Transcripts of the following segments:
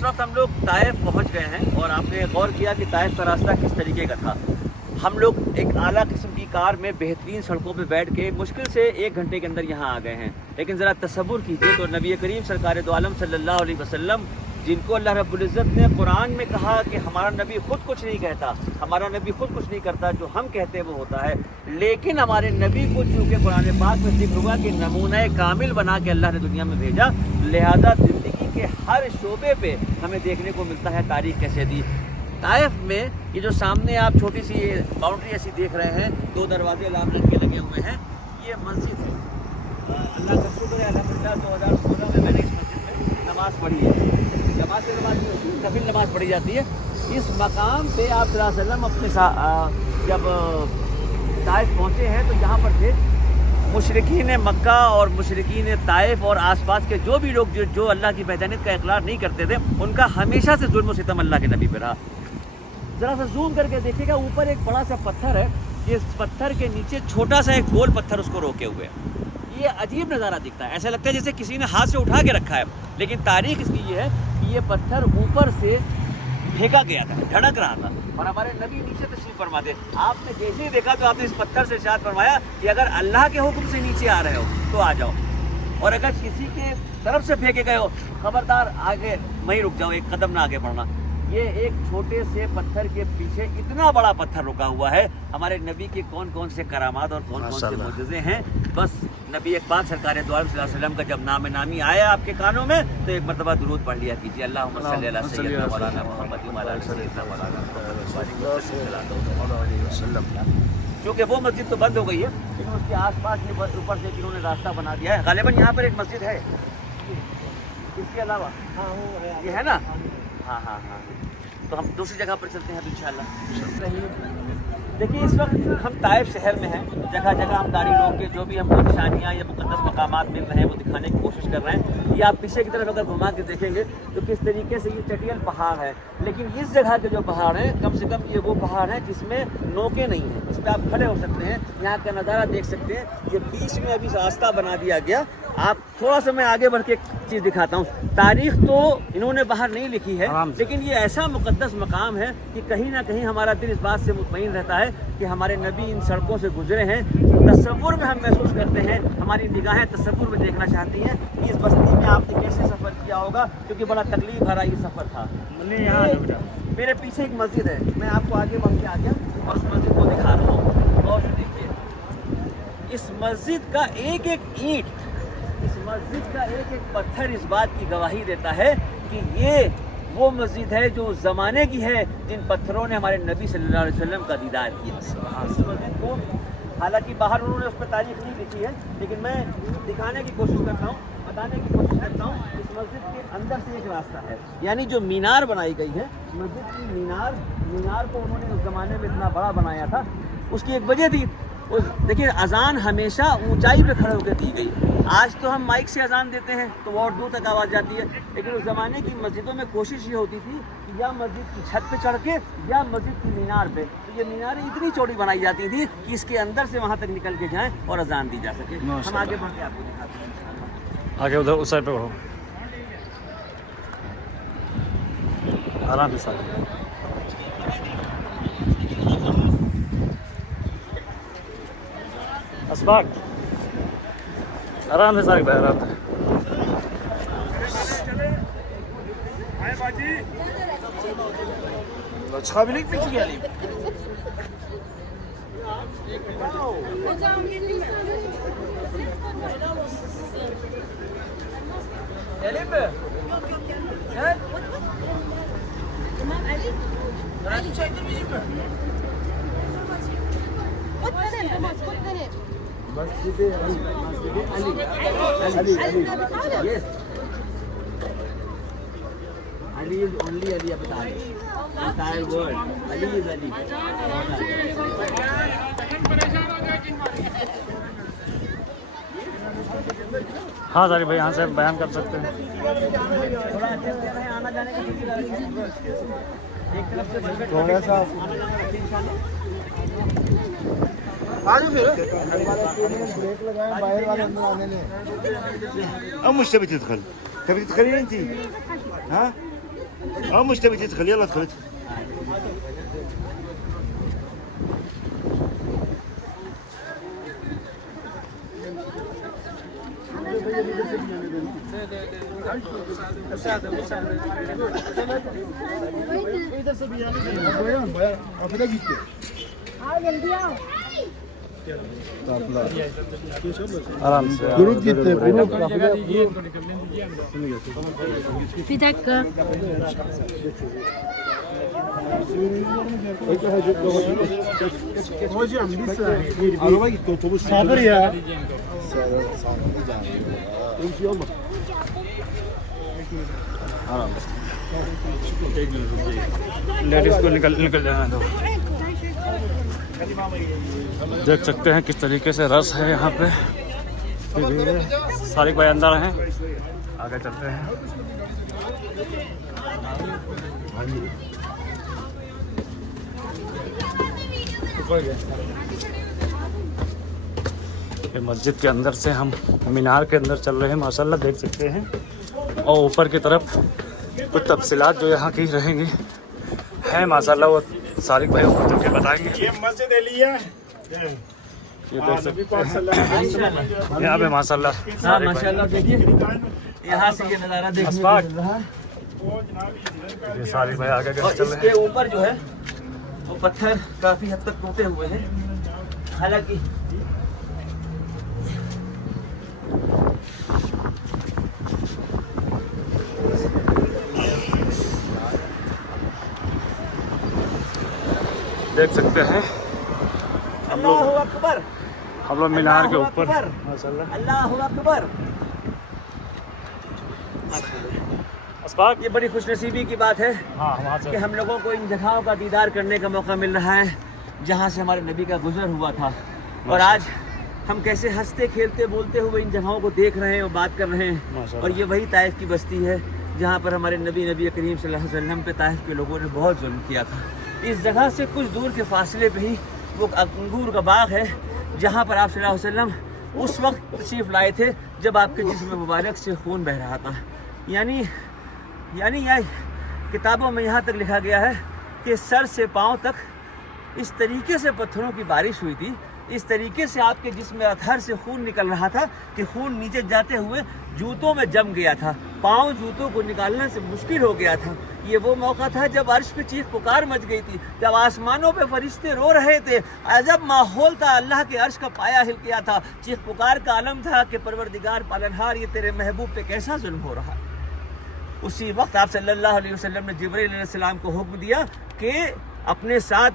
इस वक्त हम लोग ताइफ पहुंच गए हैं और आपने गौर किया कि ताइफ का रास्ता किस तरीके का था। हम लोग एक आला किस्म की कार में बेहतरीन सड़कों पे बैठ के मुश्किल से 1 घंटे के अंदर यहाँ आ गए हैं। लेकिन ज़रा तसव्वुर कीजिए तो नबी करीम सरकार दो आलम सल्लल्लाहु अलैहि वसल्लम, जिनको अल्लाह रब्बुल इज़्ज़त ने कुरान में कहा कि हमारा नबी खुद कुछ नहीं कहता, हमारा नबी खुद कुछ नहीं करता, जो हम कहते हैं वो होता है। लेकिन हमारे नबी को चूँकि कुरान पाक में जिक्र हुआ कि नमूना कामिल बना के अल्लाह ने दुनिया में भेजा, लिहाजा ज़िंदगी के हर शोबे पे हमें देखने को मिलता है तारीख़ कैसे दी। ताइफ में ये जो सामने आप छोटी सी बाउंड्री ऐसी देख रहे हैं, 2 दरवाजे लाल रंग के लगे हुए हैं, ये मस्जिद है। अल्लाह का शुक्र है, अल्हम्दुलिल्लाह 2016 में मैंने इस मस्जिद में नमाज़ पढ़ी है। जमात से नमाज नहीं होती, नफिल नमाज पढ़ी जाती है। इस मकाम पे आप सल्लल्लाहु अलैहि वसल्लम अपने जब ताइफ पहुँचे हैं तो यहाँ पर थे मुशरिकीन मक्का और मुशरिकीन ताइफ और आसपास के जो भी लोग जो अल्लाह की वहदानियत का इकरार नहीं करते थे, उनका हमेशा से जुल्म सितम अल्लाह के नबी पे रहा। ज़रा सा जूम करके देखिएगा, ऊपर एक बड़ा सा पत्थर है, इस पत्थर के नीचे छोटा सा एक गोल पत्थर उसको रोके हुए है। ये अजीब नज़ारा दिखता है, ऐसा लगता है जैसे किसी ने हाथ से उठा के रखा है। लेकिन तारीख इसकी ये है कि ये पत्थर ऊपर से फेंका गया था, धड़क रहा था और हमारे नबी नीचे तशरीफ फरमा दे। आपने जैसे ही देखा तो आपने इस पत्थर से इरशाद फरमाया कि अगर अल्लाह के हुक्म से नीचे आ रहे हो तो आ जाओ, और अगर किसी के तरफ से फेंके गए हो खबरदार आगे वहीं रुक जाओ, एक कदम ना आगे बढ़ना। ये एक छोटे से पत्थर के पीछे इतना बड़ा पत्थर रुका हुआ है। हमारे नबी के कौन कौन से करामात और कौन कौन से मुजज़े हैं, बस नबी पाक सरकार दो आलम सल्लल्लाहु अलैहि वसल्लम का जब नाम नामी आया आपके कानों में तो एक मरतबा दुरूद पढ़ लिया कीजिए, अल्लाहुम्मा सल्ली अला सय्यिदना मौलाना मुहम्मद व अला आलि सय्यिदना मौलाना मुहम्मद। क्योंकि वो मस्जिद तो बंद हो गई है, लेकिन उसके आसपास ये ऊपर से इन्होंने रास्ता बना दिया है। गालिबन यहाँ पर एक मस्जिद है, इसके अलावा ये है ना। हाँ, तो हम दूसरी जगह पर चलते हैं इंशाअल्लाह। देखिए इस वक्त हम ताइफ शहर में हैं, जगह जगह हम गाड़ी रोक के जो भी हमको निशानियाँ या मुक़द्दस मकामात मिल रहे हैं वो दिखाने की कोशिश कर रहे हैं। ये आप पीछे की तरफ अगर घुमा के देखेंगे तो किस तरीके से ये चटियल पहाड़ है, लेकिन इस जगह के जो पहाड़ हैं कम से कम ये वो पहाड़ हैं जिसमें नोके नहीं हैं, इस पर आप खड़े हो सकते हैं, यहाँ का नज़ारा देख सकते हैं। ये बीच में अभी रास्ता बना दिया गया। आप थोड़ा सा मैं आगे बढ़ के एक चीज़ दिखाता हूँ। तारीख तो इन्होंने बाहर नहीं लिखी है, लेकिन ये ऐसा मुक़द्दस मकाम है कि कहीं ना कहीं हमारा दिल इस बात से मुतमईन रहता है कि हमारे नबी इन सड़कों से गुजरे हैं। तसव्वुर में हम महसूस करते हैं, हमारी निगाहें तसव्वुर में देखना चाहती हैं कि इस बस्ती में आपने कैसे सफ़र किया होगा, क्योंकि बड़ा तकलीफ भरा ये सफ़र था। यहाँ मेरे पीछे एक मस्जिद है, मैं आपको आगे बढ़ के आ गया और उस मस्जिद को दिखा रहा हूँ। और देखिए इस मस्जिद का एक एक ईंट, इस मस्जिद का एक एक पत्थर इस बात की गवाही देता है कि ये वो मस्जिद है जो उस ज़माने की है जिन पत्थरों ने हमारे नबी सल्लल्लाहु अलैहि वसल्लम का दीदार किया। इस मस्जिद को हालांकि बाहर उन्होंने उस पर तारीख नहीं लिखी है, लेकिन मैं दिखाने की कोशिश करता हूँ, बताने की कोशिश करता हूँ। इस मस्जिद के अंदर से एक रास्ता है, यानी जो मीनार बनाई गई है मस्जिद की, मीनार को उन्होंने उस ज़माने में इतना बड़ा बनाया था। उसकी एक वजह थी, उस देखिए अजान हमेशा ऊंचाई पे खड़े होकर दी गई। आज तो हम माइक से अजान देते हैं तो बहुत दूर तक आवाज़ जाती है, लेकिन उस ज़माने की मस्जिदों में कोशिश ये होती थी कि या मस्जिद की छत पे चढ़ के या मस्जिद की मीनार पे, तो ये मीनारें इतनी चौड़ी बनाई जाती थी कि इसके अंदर से वहाँ तक निकल के जाएँ और अजान दी जा सके। हम आगे बढ़ के आपको दिखाते हैं, आगे उधर उस साइड पे बढ़ो, आराम से अस्बाक, आराम से सारे भाई, आराम से। Çıkabilir mi ki geleyim? gelin mi? Gel. Tamam Ali. Ali çektirmeyecek mi? خد كلام تمام خد كلام Masjid-i Ali. Yes. Ali is only Ali of the entire world. Ali is Ali. हाँ सारी भाई यहाँ से बयान कर सकते हैं। थोड़ा अच्छे से रहे, आना जाने का एक तरफ से थोड़ा सा आजू फिर ब्रेक लगाए बाहर वाले अंदर आने ने أو مش تبي تدخل؟ تبي تدخلين أنت؟ ها؟ مش تبي تدخل يلا ادخل. आराम से Grup gitti. Grup. Bir dakika. Hocam bir saniye. Araba gitti otobüs. Sabır ya. Ladies को निकल जाना दो। देख सकते हैं किस तरीके से रस है यहाँ पे। सारिक भाई अंदर हैं, आगे चलते हैं। ये मस्जिद के अंदर से हम मीनार के अंदर चल रहे हैं, माशाल्लाह देख सकते हैं। और ऊपर की तरफ कुछ तफसीलात जो यहाँ की रहेंगी है माशाल्लाह, वो सारिक भाई ऊपर चल के बताएंगे। ये मस्जिद एलिया ये देख सकते हैं यहाँ पे माशाल्लाह। हाँ माशाल्लाह, देखिए यहाँ से ये नज़ारा देखने को मिल रहा है। ये सारिक भाई आगे और चल रहे इसके हैं। ऊपर जो है वो पत्थर काफी हद तक टूटे हुए हैं, हालांकि देख सकते हैं अल्लाहु अकबर, हम लोग मीनार के अल्लाहु ऊपर अकबर, माशाल्लाह। अल्लाहु अकबर। अस्पाक ये बड़ी खुशनसीबी की बात है हाँ वहाँ कि से हम लोगों को इन जगहों का दीदार करने का मौका मिल रहा है जहाँ से हमारे नबी का गुजर हुआ था। और आज हम कैसे हंसते खेलते बोलते हुए इन जगहों को देख रहे हैं और बात कर रहे हैं। माशाल्लाह। और ये वही ताइफ की बस्ती है जहाँ पर हमारे नबी करीम सल्लल्लाहु अलैहि वसल्लम पे ताइफ के लोगों ने बहुत जुल्म किया था। इस जगह से कुछ दूर के फासले पे ही वो अंगूर का बाग है जहाँ पर आप सल्लल्लाहु अलैहि वसल्लम उस वक्त तशरीफ़ लाए थे जब आपके जिस्म मुबारक से खून बह रहा था। यानी यह किताबों में यहाँ तक लिखा गया है कि सर से पाँव तक इस तरीके से पत्थरों की बारिश हुई थी, इस तरीके से आपके जिस्म अतहर से खून निकल रहा था कि खून नीचे जाते हुए जूतों में जम गया था, पाँव जूतों को निकालने से मुश्किल हो गया था। ये वो मौका था जब अर्श पे चीख पुकार मच गई थी, जब आसमानों पे फरिश्ते रो रहे थे, अजब माहौल था, अल्लाह के अर्श का पाया हिल गया था। चीख पुकार का आलम था कि परवरदिगार पालनहार, ये तेरे महबूब पे कैसा जुल्म हो रहा है। उसी वक्त आप सल्लल्लाहु अलैहि वसल्लम ने जिब्रील अलैहिस्सलाम को हुक्म दिया कि अपने साथ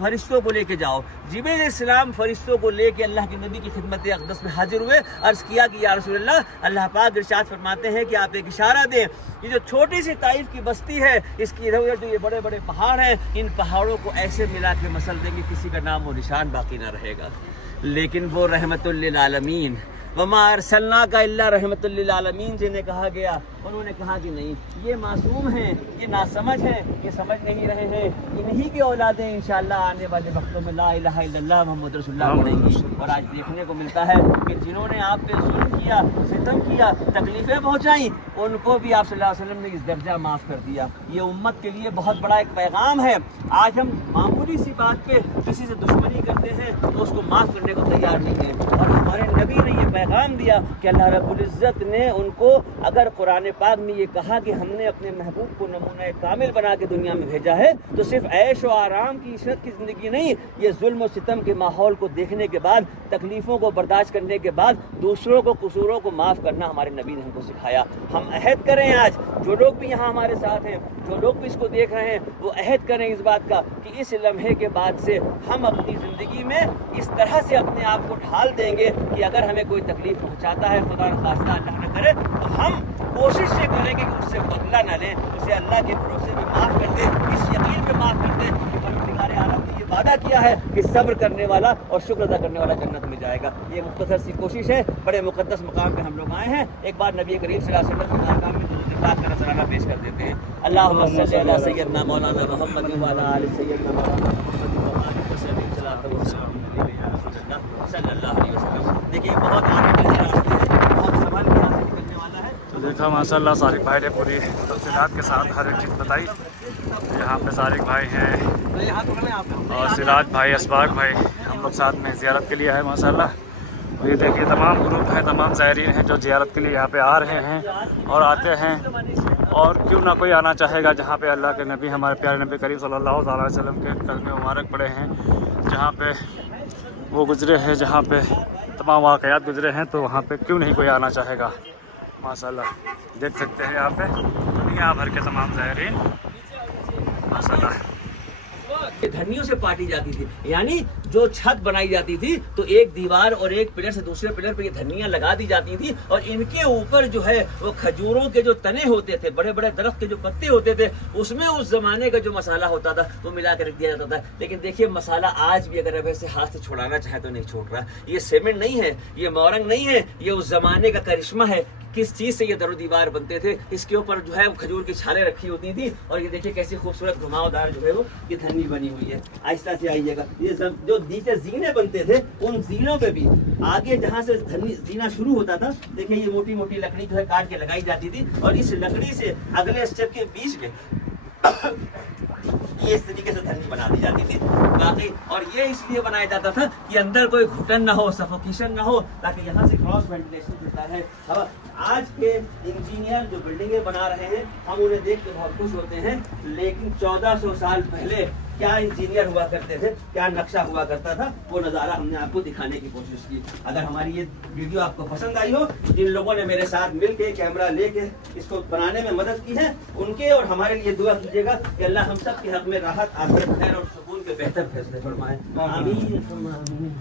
फरिश्तों को लेके जाओ। जिब्रील अलैहिस्सलाम फरिश्तों को लेके अल्लाह के नबी की खिदमत अक़दस में हाजिर हुए। अर्ज़ किया कि या रसूल अल्लाह, अल्लाह पाक इरशाद फरमाते हैं कि आप एक इशारा दें। ये जो छोटी सी ताइफ की बस्ती है, इसकी इधर उधर जो ये बड़े बड़े पहाड़ हैं, इन पहाड़ों को ऐसे मिला के मसल देंगे किसी का नाम और निशान बाकी ना रहेगा। लेकिन वो रहमतुल लिल आलमीन वमा अरसलनाका इल्ला रहमतुल लिल आलमीन जिन्हें कहा गया, उन्होंने कहा कि नहीं, ये मासूम हैं, ये नासमझ हैं, ये समझ नहीं रहे हैं, इन्हीं की औलादें इंशाअल्लाह आने वाले वक्तों में ला इलाहा इल्लल्लाह मुहम्मद रसूलुल्लाह पढ़ेंगी। और आज देखने को मिलता है कि जिन्होंने आप पे जुल्म किया, सितम किया, तकलीफ़ें पहुँचाई, उनको भी आप सल्लल्लाहु अलैहि वसल्लम ने इस दर्जा माफ़ कर दिया। ये उम्मत के लिए बहुत बड़ा एक पैगाम है। आज हम मामूली सी बात पे किसी से दुश्मनी करते हैं तो उसको माफ़ करने को तैयार नहीं है। और हमारे नबी ने ये पैगाम दिया कि अल्लाह रब्बुल इज़्ज़त ने उनको, अगर कुरान पाक में ये कहा कि हमने अपने महबूब को नमूना कामिल बना के दुनिया में भेजा है, तो सिर्फ ऐश और आराम की इशरत की ज़िंदगी नहीं, ये जुल्म और सितम के माहौल को देखने के बाद, तकलीफ़ों को बर्दाश्त करने के बाद दूसरों को कसूरों को माफ़ करना हमारे नबी ने हमको सिखाया। हम अहद करें, आज जो लोग भी यहाँ हमारे साथ हैं, जो लोग भी इसको देख रहे हैं, वो अहद करें इस बात का कि इस लम्हे के बाद से हम अपनी ज़िंदगी में इस तरह से अपने आप को ढाल देंगे कि अगर हमें कोई तकलीफ़ पहुँचाता है, खुदा न खास्ता अल्लाह न करे, तो हम कोशिश ये करेंगे कि उससे बदला न लें, उसे अल्लाह के भरोसे में माफ़ कर दें, इस यकीन में माफ़ कर दें कि परवरदिगार आलम ने ये वादा किया है कि सब्र करने वाला और शुक्र अदा करने वाला जन्नत में जाएगा। ये मुख्तसर सी कोशिश है, बड़े मुक़द्दस मकाम पे हम लोग आए हैं। एक बार नबी करीम सल्लल्लाहु अलैहि वसल्लम के मकाम में दुरूद पाक का नज़राना पेश कर देते हैं। अल्लाहुम्मा सल्लि अला सय्यदना मौलाना मुहम्मद व अला आलि सय्यदना मौलाना मुहम्मद व बारिक व सल्लिम सलातो व सलाम या रसूल अल्लाह सल्लल्लाहु अलैहि वसल्लम। देखिए बहुत आगे बढ़े रास्ते हैं, बहुत संभल के यहाँ से निकलने वाला है। देखा माशाल्लाह सारिक भाई ने पूरी तफसीलात के साथ हर एक चीज़ बताई। यहाँ पे सारिक भाई हैं और सिराज भाई, असबाक भाई, हम लोग साथ में ज़ियारत के लिए आए माशाल्लाह। ये देखिए तमाम ग्रुप हैं, तमाम ज़ायरीन हैं जो ज़ियारत के लिए यहाँ पे आ रहे हैं और आते हैं। और क्यों ना कोई आना चाहेगा जहाँ पे अल्लाह के नबी, हमारे प्यारे नबी करीम सल्लल्लाहु अलैहि वसल्लम के कलमे मुबारक पड़े हैं, जहाँ पे वो गुज़रे हैं, जहाँ पे तमाम वाक़यात गुज़रे हैं, तो वहाँ पे क्यों नहीं कोई आना चाहेगा माशाल्लाह। देख सकते हैं यहाँ पे दुनिया भर के तमाम ज़ायरीन माशाल्लाह। धनियों से पाटी जाती थी, यानी जो छत बनाई जाती थी तो एक दीवार और एक पिलर से दूसरे पिलर पे ये धनिया लगा दी जाती थी और इनके ऊपर जो है वो खजूरों के जो तने होते थे, बड़े बड़े दरख्त के जो पत्ते होते थे, उसमें उस जमाने का जो मसाला होता था वो मिला कर रख दिया जाता था। लेकिन देखिए मसाला आज भी अगर वैसे हाथ से छुड़ाना चाहे तो नहीं छूट रहा। ये सीमेंट नहीं है, ये मोरंग नहीं है, ये उस जमाने का करिश्मा है। किस चीज से ये दरो दीवार बनते थे, इसके ऊपर जो है खजूर की छालें रखी होती थी और ये देखिए कैसी खूबसूरत घुमावदार जो है वो ये धनी बनी हुई है। आहिस्ता से आइएगा, ये सब जो नीचे जीने बनते थे उन जीनों पे भी आगे जहाँ से धनी जीना शुरू होता था, देखिए ये मोटी मोटी लकड़ी जो है काट के लगाई जाती थी और इस लकड़ी से अगले स्टेप के बीच में ये इस तरीके से धनी बना दी जाती थी बाकी। और ये इसलिए बनाया जाता था कि अंदर कोई घुटन ना हो, सफोकेशन ना हो, ताकि यहाँ से क्रॉस वेंटिलेशन मिलता है हवा। आज के इंजीनियर जो बिल्डिंगें बना रहे हैं हम उन्हें देख के बहुत खुश होते हैं, लेकिन 1400 साल पहले क्या इंजीनियर हुआ करते थे, क्या नक्शा हुआ करता था, वो नज़ारा हमने आपको दिखाने की कोशिश की। अगर हमारी ये वीडियो आपको पसंद आई हो, जिन लोगों ने मेरे साथ मिलके कैमरा लेके इसको बनाने में मदद की है, उनके और हमारे लिए दुआ कीजिएगा कि अल्लाह हम सब के हक में राहत, आफियत, खैर और सुकून के बेहतर फैसले फरमाए। आमीन।